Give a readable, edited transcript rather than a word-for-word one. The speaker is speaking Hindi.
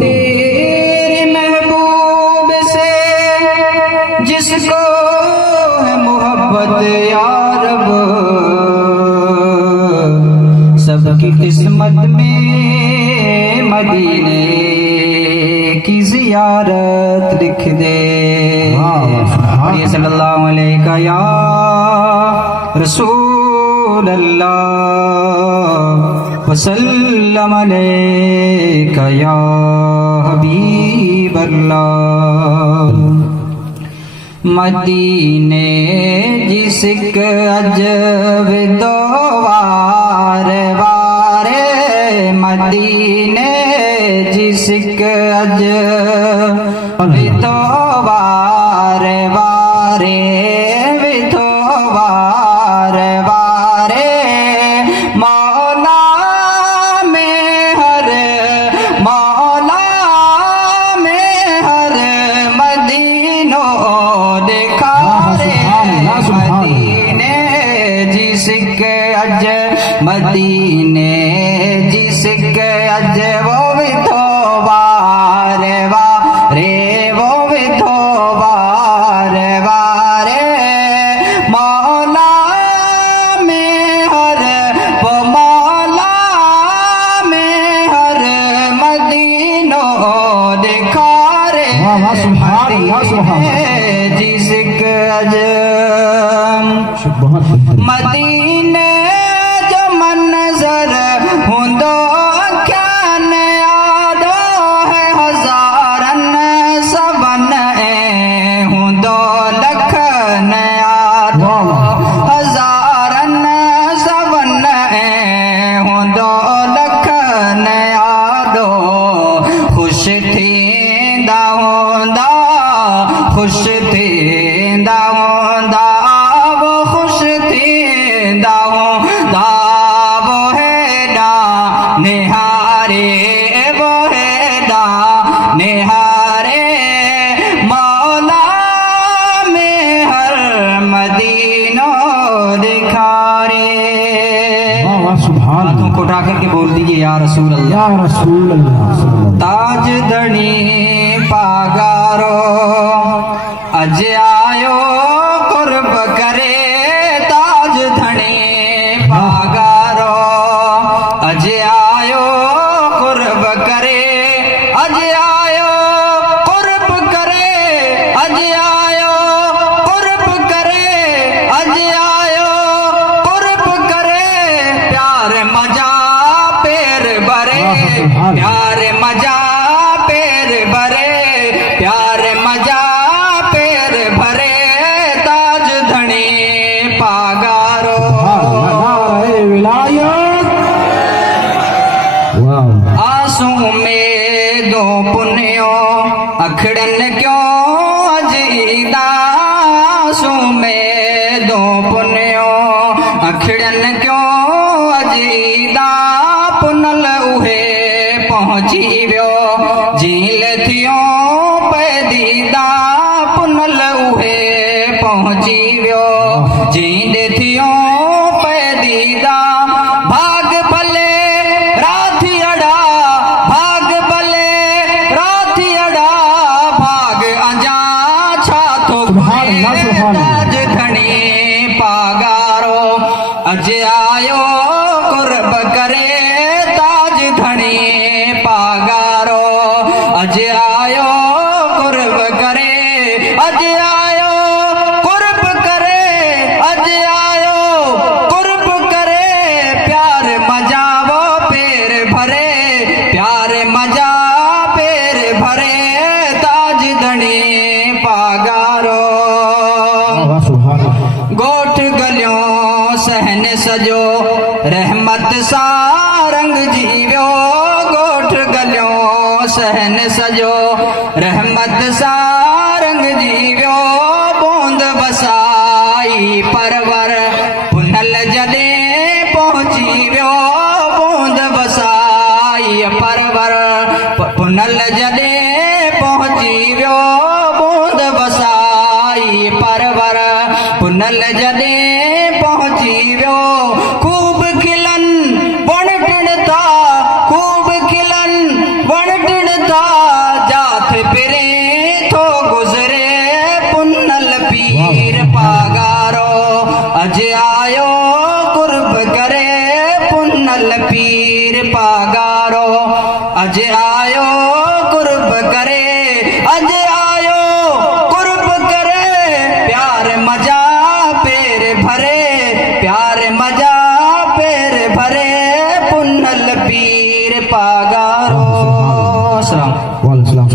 तेरे महबूब से जिसको है मोहब्बत या रब, सबकी किस्मत में मदीने की जियारत लिख दे। सल्लल्लाहु अलैहि या रसूल अल्लाह वसल्लम अलैका या हबीब अल्लाह। मदीने जिसक अजब दो वारे मदीने जिसक अजब दो वारे विधो वारे मौला में हर मदीनो देखा रे। मदीने जिसक अज मदीने जिसक अज वो विधो वारे वो विधो वारे मौला में हर वो मौला में हर मदीनो दिखा रे। जिसक अज मदीने जो मंजर हुंदो अख्यान यादो है हजारन सबन हुंदो लखन यादो हजारन सबन हुंदो लखन यादो। खुश थींदा होंदा खुश थींदा होंदा वो खुश थींदा होंदा वो हेडा निहारे वो हेडा निहारे मौला में हर मदीनो दिखा रे। हाथों को उठा करके बोल दीजिए या रसूल अल्लाह या रसूल अल्लाह। ताज धनी पागारो अज आयो कुर्ब करे ताज धनी पागारो अज आयो कुर्ब करे अज आयो कुर्ब करे अज आयो कुर्ब करे अज आयो कुर्ब करे। प्यार मजा पेर भरे प्यार मजा पेर भरे प्यार मजा पेर भरे ताज धनी पागारो आंसू में दो पुन्यो अखड़न क्यों अजीदा आंसू में दो पुन्यो अखड़न क्यों अजीदा। पुनल उहे पहुंची वियो झील थियो पैदीदा पुनल उहे पहुंची वियो झील थियो पैदीदा। भाग भले राथियड़ा भाग भले राथियड़ा भाग अंजा छा थो ताज धनी पागारो अज आयो कुर्ब करे ताज धनी पागारो अज आयो कुर्ब करे अज आयो कुर्ब करे अज आयो कुर्ब करे। प्यार मजा वो पेर भरे प्यार मजा पेर भरे ताज धनी पागारो। गोठ गलियों सहन सजो रहमत सा रंग जीव्यो गोठ गलियों सहन सजो रहमत सा रंग जीव्यो। बूंद बसाई परवर पुनल जदे पहुंची व्यो बूंद बसाई परवर पुनल जदे पहुंची व्यो बूंद बसाई परवर पुनल जदे पहुंची व्यो। खूब खिलन बण टिण था खूब खिलन अज आयो कुर्ब करे, अज